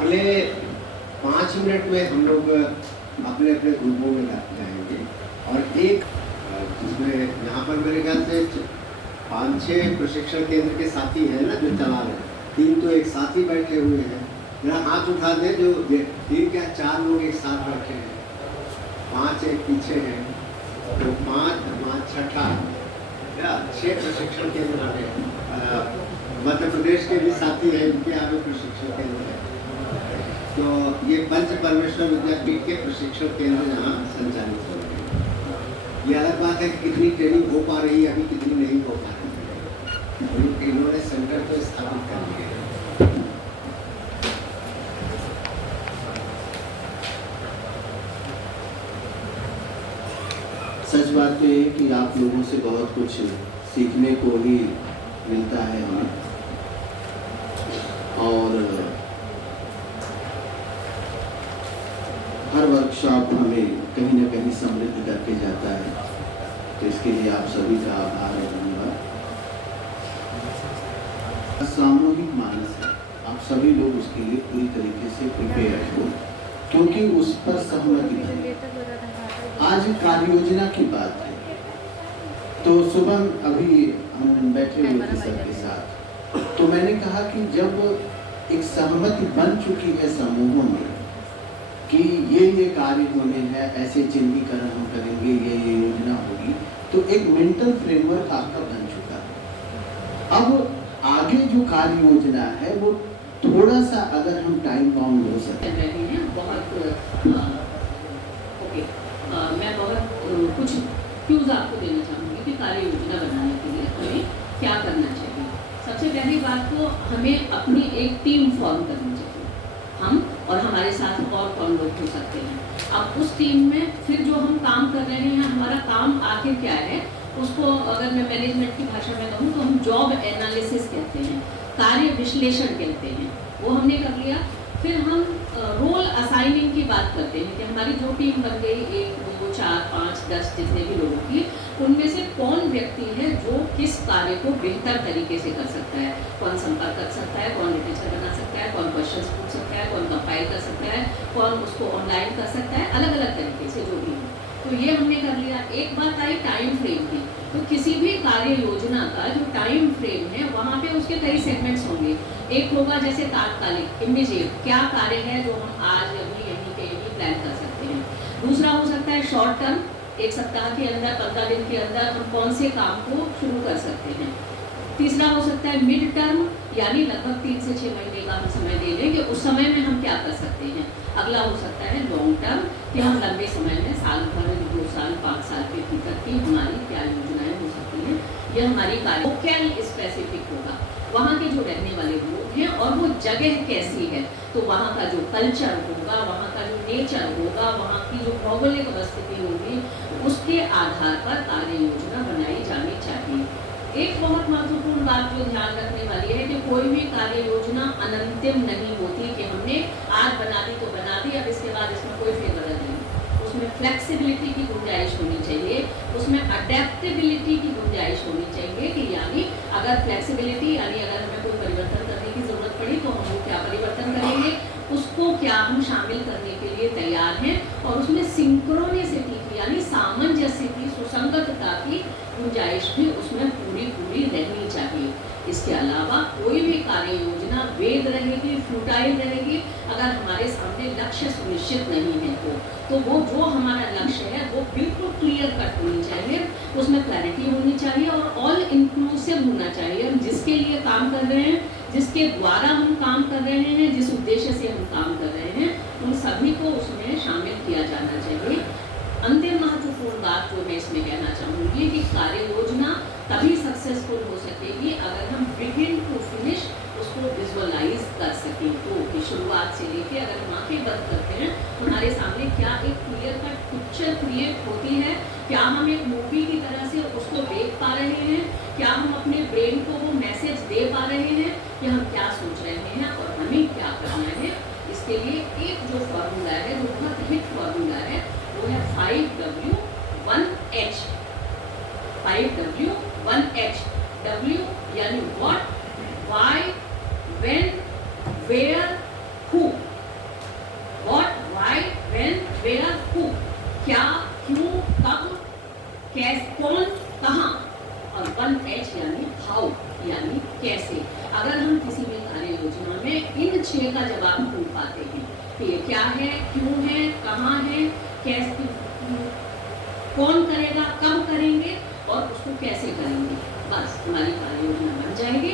अगले 5 मिनट में हम लोग अपने अपने ग्रुपों में जाएंगे और एक जिसमें यहाँ पर मेरे ख्याल से 5-6 प्रशिक्षण केंद्र के साथी हैं ना जो चला रहे हैं, 3 तो एक साथ ही बैठे हुए हैं। मेरा हाथ उठा दे जो 3 क्या 4 लोग एक साथ बैठे हैं, 5 एक पीछे हैं, तो 5 छठा या 6 प्रशिक्षण केंद्र हैं। मध्य प्रदेश के भी साथी हैं, इनके यहाँ भी प्रशिक्षण केंद्र है। तो ये पंच परमेश्वर विद्यापीठ के प्रशिक्षण केंद्र यहाँ संचालित हो रहे हैं। ये अलग बात है कि कितनी ट्रेनिंग हो पा रही है, अभी कितनी नहीं हो पा रही है। इन्होंने सेंटर को स्थापित कर दिया है। सच बात तो ये है कि आप लोगों से बहुत कुछ सीखने को भी मिलता है हमें, और हर वर्कशॉप हमें कहीं ना कहीं समृद्ध करके जाता है। तो इसके लिए आप सभी का आभार और धन्यवाद। सामूहिक मानस है, आप सभी लोग उसके लिए पूरी तरीके से प्रिपेयर हो, क्योंकि उस पर सहमति है। आज कार्य योजना की बात है, तो सुबह अभी हम बैठे हुए थे सबके साथ, तो मैंने कहा कि जब एक सहमति बन चुकी है समूहों में कि ये कार्य होने हैं, ऐसे चिन्हीकरण हम करेंगे, ये योजना होगी, तो एक मेंटल फ्रेमवर्क आपका बन चुका है। अब आगे जो कार्य योजना है वो थोड़ा सा अगर हम टाइम बाउंड हो सकते हैं बहुत ओके। मैं बहुत कुछ क्यूज आपको देना चाहूँगी कि कार्य योजना बनाने के लिए हमें क्या करना चाहिए। सबसे पहली बात तो हमें अपनी एक टीम फॉर्म करनी चाहिए, हम और हमारे साथ और कौन लोग हो सकते हैं। अब उस टीम में फिर जो हम काम कर रहे हैं, हमारा काम आखिर क्या है, उसको अगर मैं मैनेजमेंट की भाषा में कहूँ तो हम जॉब एनालिसिस कहते हैं, कार्य विश्लेषण कहते हैं, वो हमने कर लिया। फिर हम रोल असाइनिंग की बात करते हैं कि हमारी जो टीम बन गई 1, 2, 4, 5, 10 जितने भी लोगों की, उनमें से कौन व्यक्ति है जो किस कार्य को बेहतर तरीके से कर सकता है, कौन संपर्क कर सकता है, कौन लिटरेचर बना सकता है, कौन क्वेश्चंस पूछ सकता है, कौन कंपाइल कर सकता है, कौन उसको ऑनलाइन कर सकता है, अलग अलग तरीके से जो भी हो। तो ये हमने कर लिया। एक बात आई टाइम फ्रेम की, तो किसी भी कार्य योजना का जो टाइम फ्रेम है वहाँ पे उसके कई सेगमेंट्स होंगे। एक होगा जैसे तात्कालिक, इमीडिएट, क्या कार्य है जो हम आज अभी यहीं पे यहीं प्लान कर सकते हैं। दूसरा हो सकता है शॉर्ट टर्म, 1 सप्ताह के अंदर, 15 दिन के अंदर हम कौन से काम को शुरू कर सकते हैं। तीसरा हो सकता है मिड टर्म, यानी लगभग 3 से 6 महीने का हम समय दे लें कि उस समय में हम क्या कर सकते हैं। अगला हो सकता है लॉन्ग टर्म, कि हम लंबे समय में साल भर, 2 साल, 5 साल के भीतर की हमारी क्या योजनाएं हो सकती हैं। यह हमारी कार्य लोकल स्पेसिफिक होगा, वहाँ के जो रहने वाले लोग हैं और वो जगह कैसी है, तो वहाँ का जो कल्चर होगा, वहाँ का जो नेचर होगा, वहाँ की जो भौगोलिक उपस्थिति होगी, उसके आधार पर कार्य योजना बनाई जानी चाहिए। एक बहुत महत्वपूर्ण बात जो ध्यान रखने वाली है कि कोई भी कार्य योजना अनंतिम नहीं होती कि हमने आज बना दी तो बना दी, अब इसके बाद इसमें कोई फेरबदल नहीं। उसमें फ्लेक्सिबिलिटी की गुंजाइश होनी चाहिए, उसमें अडेप्टेबिलिटी की गुंजाइश होनी चाहिए कि यानी अगर फ्लेक्सिबिलिटी यानी अगर हमें कोई परिवर्तन करने की ज़रूरत पड़ी तो हम वो क्या परिवर्तन करेंगे, उसको क्या हम शामिल करने के लिए तैयार हैं, और उसमें सिंक्रोनिसिटी की यानी सामंजस्य की, सुसंगतता की गुंजाइश भी उसमें पूरी रहनी चाहिए। इसके अलावा कोई भी कार्य योजना वेद रहेगी, फ्यूटाइल रहेगी अगर हमारे सामने लक्ष्य सुनिश्चित नहीं है तो वो जो हमारा लक्ष्य है वो बिल्कुल क्लियर कट होनी चाहिए, उसमें क्लैरिटी होनी चाहिए और ऑल इंक्लूसिव होना चाहिए। हम जिसके लिए काम कर रहे हैं, जिसके द्वारा हम काम कर रहे हैं, जिस उद्देश्य से हम काम कर रहे हैं, उन सभी को उसमें शामिल किया जाना चाहिए। अंतिम महत्वपूर्ण बात जो मैं इसमें कहना चाहूँगी कि कार्य योजना तभी सक्सेसफुल हो सकेगी अगर हम बिगिन टू फिनिश उसको विजुअलाइज कर सकें। तो शुरुआत से लेके अगर हम आंखें बंद करते हैं हमारे सामने क्या एक क्लियर कट पिक्चर क्रिएट होती है, क्या हम एक मूवी की तरह से उसको देख पा रहे हैं, क्या हम अपने ब्रेन को वो मैसेज दे पा रहे हैं कि हम क्या सोच रहे हैं और हमें क्या करना है। इसके लिए एक जो फॉर्मूला है, जो बहुत हिट फॉर्मूला है, वो है 5W 1H। 5W 1H। W यानी what, why, when, where, who. कौन, कहाँ, और 1H यानी हाउ, यानी कैसे। अगर हम किसी भी कार्य योजना में इन 6 का जवाब ढूंढ पाते हैं कि ये क्या है, क्यों है, कहाँ है, कैसे, कौन करेगा, कब करेंगे और उसको कैसे करेंगे, बस हमारी कार्य योजना बन जाएगी